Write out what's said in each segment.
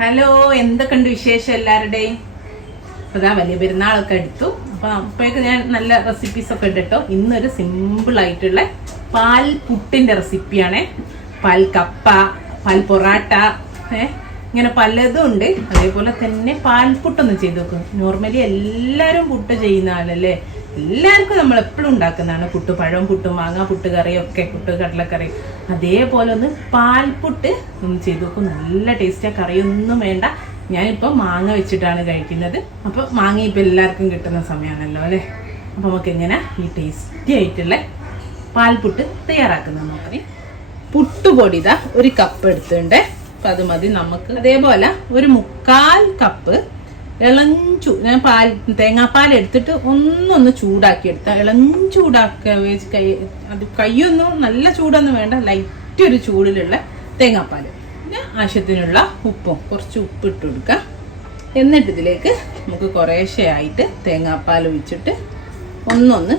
Hello എന്തൊക്കെയുണ്ട് വിശേഷം എല്ലാവരുടെയും? അപ്പോൾ ഇതാ വലിയ പെരുന്നാളൊക്കെ എടുത്തു. അപ്പോൾ അപ്പോഴേക്ക് ഞാൻ നല്ല റെസിപ്പീസ് ഒക്കെ ഇട്ടോ ഇന്നൊരു സിമ്പിൾ ആയിട്ടുള്ള പാൽ പുട്ടിന്റെ റെസിപ്പിയാണേ പാൽ കപ്പ പാൽ പൊറാട്ട ഇങ്ങനെ പലതും ഉണ്ട്. അതേപോലെ തന്നെ പാൽപുട്ടൊന്ന് ചെയ്ത് നോക്കും. നോർമലി എല്ലാവരും പുട്ട് ചെയ്യുന്ന ആളല്ലേ? എല്ലാവർക്കും നമ്മൾ എപ്പോഴും ഉണ്ടാക്കുന്നതാണ് പുട്ട് പഴം പുട്ടും മാങ്ങ പുട്ട് ഒക്കെ പുട്ട് കടലക്കറി. അതേപോലെ ഒന്ന് പാൽപുട്ട് ചെയ്ത് നോക്കും. നല്ല ടേസ്റ്റാണ് കറിയൊന്നും വേണ്ട. ഞാനിപ്പോൾ മാങ്ങ വെച്ചിട്ടാണ് കഴിക്കുന്നത്. അപ്പോൾ മാങ്ങ ഇപ്പോൾ എല്ലാവർക്കും കിട്ടുന്ന സമയമാണല്ലോ അല്ലേ? അപ്പോൾ നമുക്ക് എങ്ങനെ ഈ ടേസ്റ്റി ആയിട്ടുള്ള പാൽപുട്ട് തയ്യാറാക്കുന്നത് നോക്കാം. പുട്ടുപൊടി ഇതാ ഒരു കപ്പ് എടുത്തിട്ടുണ്ട്. അപ്പം അത് മതി. നമുക്ക് അതേപോലെ ഒരു മുക്കാൽ കപ്പ് ഇളം ചൂ ഞാൻ പാൽ തേങ്ങാപ്പാൽ എടുത്തിട്ട് ഒന്നൊന്ന് ചൂടാക്കി എടുത്ത ഇളം ചൂടാക്കുക വെച്ച് കൈ അത് കൈയൊന്നും നല്ല ചൂടൊന്നും വേണ്ട. ലൈറ്റ് ഒരു ചൂടിലുള്ള തേങ്ങാപ്പാൽ. പിന്നെ ആവശ്യത്തിനുള്ള ഉപ്പും. കുറച്ച് ഉപ്പ് ഇട്ട് കൊടുക്കുക. എന്നിട്ട് ഇതിലേക്ക് നമുക്ക് കുറേശ്ശെ ആയിട്ട് തേങ്ങാപ്പാൽ ഒഴിച്ചിട്ട് ഒന്നൊന്ന്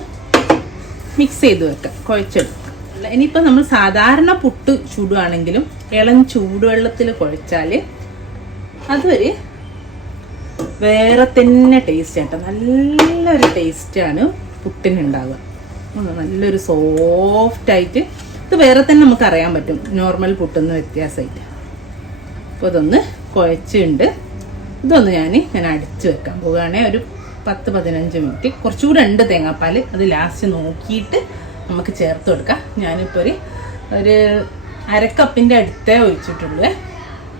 മിക്സ് ചെയ്ത് വെക്കാം കുഴച്ചെടുക്കുക. ഇനിയിപ്പോൾ നമ്മൾ സാധാരണ പുട്ട് ചൂടുവാണെങ്കിലും ഇളം ചൂടുവെള്ളത്തിൽ കുഴച്ചാൽ അതൊരു വേറെ തന്നെ ടേസ്റ്റ് ആട്ടോ നല്ലൊരു ടേസ്റ്റാണ് പുട്ടിനുണ്ടാവുക. നല്ലൊരു സോഫ്റ്റ് ആയിട്ട് ഇത് വേറെ തന്നെ നമുക്ക് അറിയാൻ പറ്റും. നോർമൽ പുട്ടുന്ന വ്യത്യാസമായിട്ട്. അപ്പോൾ ഇതൊന്ന് കുഴച്ചുണ്ട് ഇതൊന്ന് ഞാൻ ഞാൻ അടിച്ചു വെക്കാൻ പോവുകയാണെങ്കിൽ ഒരു പത്ത് പതിനഞ്ച് മിനിറ്റ്. കുറച്ചുകൂടെ ഉണ്ട് തേങ്ങാപ്പാൽ അത് ലാസ്റ്റ് നോക്കിയിട്ട് നമുക്ക് ചേർത്ത് കൊടുക്കാം. ഞാനിപ്പോൾ ഒരു ഒരു അരക്കപ്പിന്റെ അടുത്തേ ഒഴിച്ചിട്ടുള്ളൂ.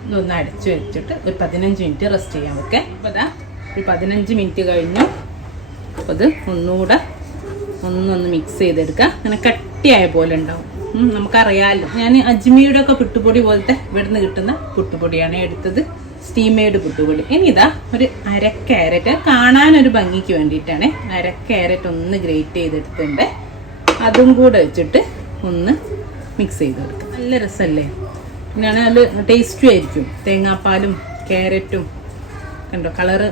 ഇതൊന്ന് അടിച്ചു വെച്ചിട്ട് ഒരു പതിനഞ്ച് മിനിറ്റ് റെസ്റ്റ് ചെയ്യാം ഓക്കെ? അപ്പോൾ അതാ ഒരു പതിനഞ്ച് മിനിറ്റ് കഴിഞ്ഞു. അപ്പോൾ അത് ഒന്നുകൂടെ ഒന്നൊന്ന് മിക്സ് ചെയ്തെടുക്കുക അങ്ങനെ കട്ടിയായ പോലെ ഉണ്ടാവും. നമുക്കറിയാമല്ലോ ഞാൻ അജ്മിയുടെ ഒക്കെ പുട്ടുപൊടി പോലത്തെ ഇവിടുന്ന് കിട്ടുന്ന പുട്ടുപൊടിയാണ് എടുത്തത്. സ്റ്റീമേഡ് പുട്ടുപൊടി. ഇനി ഇതാ ഒരു അര ക്യാരറ്റ്. കാണാനൊരു ഭംഗിക്ക് വേണ്ടിയിട്ടാണ് അര ക്യാരറ്റ് ഒന്ന് ഗ്രേറ്റ് ചെയ്തെടുത്തിട്ടുണ്ട്. അതും കൂടെ വെച്ചിട്ട് ഒന്ന് മിക്സ് ചെയ്ത് കൊടുക്കുക നല്ല രസമല്ലേ? പിന്നെയാണ് നല്ല ടേസ്റ്റും ആയിരിക്കും. തേങ്ങാപ്പാലും ക്യാരറ്റും. കണ്ടോ? കളറ്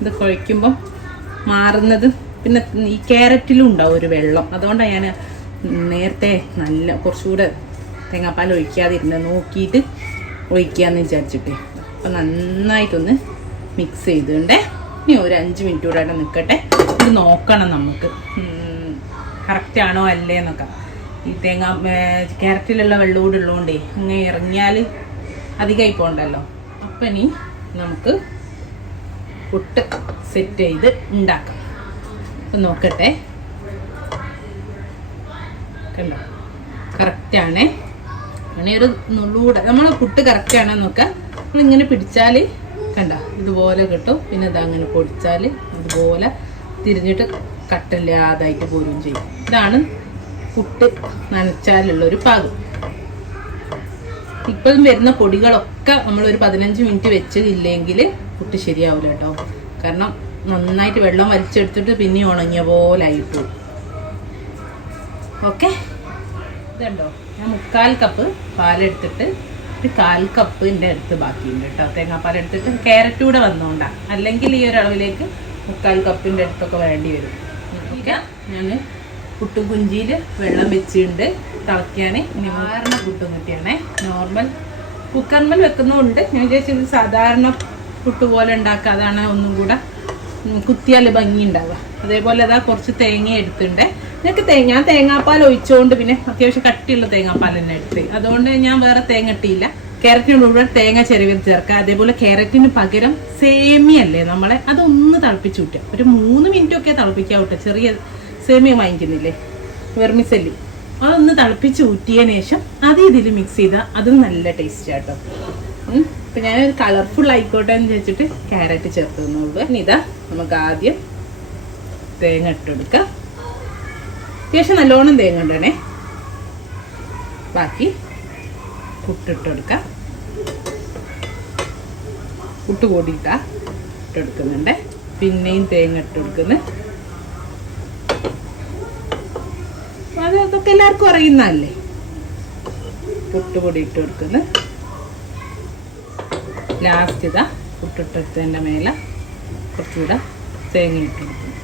ഇത് കുഴയ്ക്കുമ്പോൾ മാറുന്നത്. പിന്നെ ഈ ക്യാരറ്റിലും ഉണ്ടാവും ഒരു വെള്ളം. അതുകൊണ്ടാണ് ഞാൻ നേരത്തെ നല്ല കുറച്ചുകൂടെ തേങ്ങാപ്പാൽ ഒഴിക്കാതിരുന്നത് നോക്കിയിട്ട് ഒഴിക്കാമെന്ന് വിചാരിച്ചിട്ട്. അപ്പം നന്നായിട്ടൊന്ന് മിക്സ് ചെയ്തിട്ടുണ്ടേ ഇനി ഒരു അഞ്ച് മിനിറ്റ് കൂടെ നിൽക്കട്ടെ ഇത് നോക്കണം നമുക്ക്. കറക്റ്റ് ആണോ അല്ലേ എന്നൊക്കെ. ഈ തേങ്ങ ക്യാരറ്റിലുള്ള വെള്ളം കൂടെ ഉള്ളതുകൊണ്ടേ അങ്ങനെ ഇറങ്ങിയാൽ അധികമായി പോകണ്ടല്ലോ അപ്പം ഇനി നമുക്ക് പുട്ട് സെറ്റ് ചെയ്ത് ഉണ്ടാക്കാം. അപ്പം നോക്കട്ടെ. കണ്ടോ? കറക്റ്റാണേ അങ്ങനെ ഒരു നുള്ളൂടെ. നമ്മൾ പുട്ട് കറക്റ്റാണോ നോക്കുക നമ്മളിങ്ങനെ പിടിച്ചാൽ കണ്ട? ഇതുപോലെ കിട്ടും. പിന്നെ ഇതങ്ങനെ പൊടിച്ചാൽ ഇതുപോലെ തിരിഞ്ഞിട്ട് കട്ടില്ലാതായിട്ട് പോരുകയും ചെയ്യും. ഇതാണ് പുട്ട് നനച്ചാലുള്ള ഒരു പാകം. ഇപ്പം വരുന്ന പൊടികളൊക്കെ നമ്മൾ ഒരു പതിനഞ്ച് മിനിറ്റ് വെച്ചില്ലെങ്കിൽ പുട്ട് ശരിയാവില്ല കേട്ടോ കാരണം നന്നായിട്ട് വെള്ളം വലിച്ചെടുത്തിട്ട് പിന്നെ ഉണങ്ങിയ പോലെ ആയിട്ടു. ഓക്കെ? ഇതുണ്ടോ? ഞാൻ മുക്കാൽ കപ്പ് പാലെടുത്തിട്ട് ഒരു കാൽ കപ്പിന്റെ അടുത്ത് ബാക്കിയുണ്ട് കേട്ടോ തേങ്ങാപ്പാൽ എടുത്തിട്ട് ക്യാരറ്റ് കൂടെ വന്നോണ്ടാ. അല്ലെങ്കിൽ ഈ ഒരു അളവിലേക്ക് മുക്കാൽ കപ്പിന്റെ അടുത്തൊക്കെ വേണ്ടി വരും. ഓക്കെ? ഞാൻ പുട്ടുകുഞ്ചിയിൽ വെള്ളം വെച്ചിട്ടുണ്ട്. തിളയ്ക്കാൻ ഇനി സാധാരണ പുട്ടുകുറ്റിയാണേ നോർമൽ കുക്കർമൽ വെക്കുന്നുണ്ട്. ഞാൻ വിചാരിച്ചത് സാധാരണ പുട്ട് പോലെ ഉണ്ടാക്കുക അതാണ് ഒന്നും കൂടെ കുത്തിയാൽ ഭംഗി ഉണ്ടാവുക അതേപോലെ അതാ കുറച്ച് തേങ്ങ എടുത്തിട്ടുണ്ട്. നിങ്ങൾക്ക് തേങ്ങ ഞാൻ തേങ്ങാപ്പാൽ ഒഴിച്ചുകൊണ്ട് പിന്നെ അത്യാവശ്യം കട്ടിയുള്ള തേങ്ങാപ്പാൽ തന്നെ എടുത്ത്. അതുകൊണ്ട് ഞാൻ വേറെ തേങ്ങ ഇട്ടിയില്ല ക്യാരറ്റിന് കൂടെ തേങ്ങ ചെറിയ ചേർക്കുക. അതേപോലെ ക്യാരറ്റിന് പകരം സേമിയല്ലേ നമ്മളെ? അതൊന്ന് തിളപ്പിച്ച് വിട്ടുക ഒരു മൂന്ന് മിനിറ്റൊക്കെ തിളപ്പിക്കാൻ ചെറിയ സേമിയ വാങ്ങിക്കുന്നില്ലേ? വെർമിസല്ലി. അതൊന്ന് തിളപ്പിച്ച് ഊറ്റിയതിന് ശേഷം അത് ഇതിൽ മിക്സ് ചെയ്താൽ അതും നല്ല ടേസ്റ്റ് ആട്ടോ അപ്പം ഞാൻ കളർഫുൾ ആയിക്കോട്ടെ എന്ന് വെച്ചിട്ട് ക്യാരറ്റ് ചേർത്ത് തന്നുള്ളൂ ഇനി ഇതാ നമുക്ക് ആദ്യം തേങ്ങ ഇട്ടെടുക്കാം. അത്യാവശ്യം നല്ലോണം തേങ്ങ ഇടണേ. ബാക്കി പുട്ടിട്ടെടുക്കാം പുട്ട് കൂടിയിട്ടാ ഇട്ടെടുക്കുന്നുണ്ട്. പിന്നെയും തേങ്ങ ഇട്ടെടുക്കുന്നു. അത് അതൊക്കെ എല്ലാവർക്കും അറിയുന്നതല്ലേ? പുട്ടുപൊടി ഇട്ട് കൊടുക്കുന്നത്. ലാസ്റ്റ് ഇതാ പുട്ടിട്ടതിന്റെ മേലെ കുറച്ചുകൂടെ തേങ്ങ ഇട്ട് കൊടുക്കുന്നു.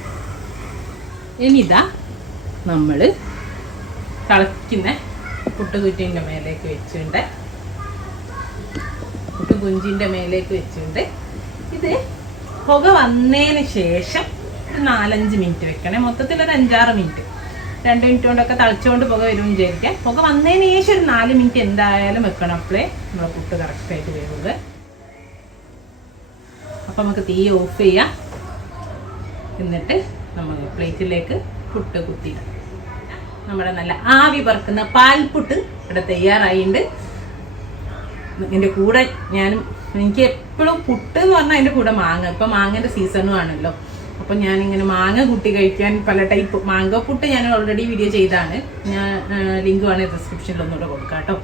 ഇനി ഇതാ നമ്മൾ തിളയ്ക്കുന്ന പുട്ടുകുറ്റിന്റെ മേലേക്ക് വെച്ചിട്ടുണ്ട്. പുട്ടുകുഞ്ചിന്റെ മേലേക്ക് വെച്ചിട്ടുണ്ട്. ഇത് പുക വന്നതിന് ശേഷം ഒരു നാലഞ്ച് മിനിറ്റ് വെക്കണേ. മൊത്തത്തിൽ ഒരു അഞ്ചാറ് മിനിറ്റ്. രണ്ട് മിനിറ്റ് കൊണ്ടൊക്കെ തളിച്ചുകൊണ്ട് പുക വരും വിചാരിക്കാം പുക വന്നതിന് ശേഷം ഒരു നാല് മിനിറ്റ് എന്തായാലും വെക്കണം അപ്പോഴേ നമ്മളെ പുട്ട് കറക്റ്റായിട്ട് വരുന്നത് അപ്പം നമുക്ക് തീ ഓഫ് ചെയ്യാം. എന്നിട്ട് നമ്മൾ പ്ലേറ്റിലേക്ക് പുട്ട് കുത്തിയിടാം. നമ്മുടെ നല്ല ആവി പറക്കുന്ന പാൽപുട്ട് ഇവിടെ തയ്യാറായിട്ടുണ്ട് എന്റെ കൂടെ ഞാനും എനിക്ക് എപ്പോഴും പുട്ട് എന്ന് പറഞ്ഞാൽ എന്റെ കൂടെ മാങ്ങ. ഇപ്പം മാങ്ങന്റെ സീസണും ആണല്ലോ. അപ്പം ഞാനിങ്ങനെ മാങ്ങ കൂട്ടി കഴിക്കാൻ പല ടൈപ്പ് മാങ്ങ പുട്ട് ഞാൻ ഓൾറെഡി വീഡിയോ ചെയ്താണ്. ഞാൻ ലിങ്ക് വേണേൽ ഡിസ്ക്രിപ്ഷനിൽ ഒന്നുകൂടെ കൊടുക്കാം കേട്ടോ.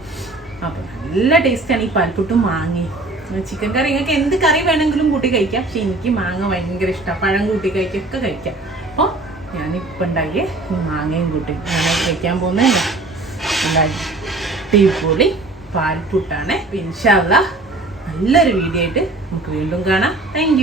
അപ്പം നല്ല ടേസ്റ്റാണ് ഈ പാൽപ്പുട്ടും മാങ്ങയും. ചിക്കൻ കറി നിങ്ങൾക്ക് എന്ത് കറി വേണമെങ്കിലും കൂട്ടി കഴിക്കാം. പക്ഷെ എനിക്ക് മാങ്ങ ഭയങ്കര ഇഷ്ടമാണ് പഴം കൂട്ടി കഴിക്കൊക്കെ കഴിക്കാം. അപ്പോൾ ഞാനിപ്പോൾ ഉണ്ടാക്കിയ മാങ്ങയും കൂട്ടി. ഞാൻ കഴിക്കാൻ പോകുന്നില്ല ഉണ്ടാക്കി. ടീപ്പൊളി പാൽപ്പുട്ടാണ് ഇൻഷാല്ല നല്ലൊരു വീഡിയോ ആയിട്ട് നമുക്ക് വീണ്ടും കാണാം. താങ്ക്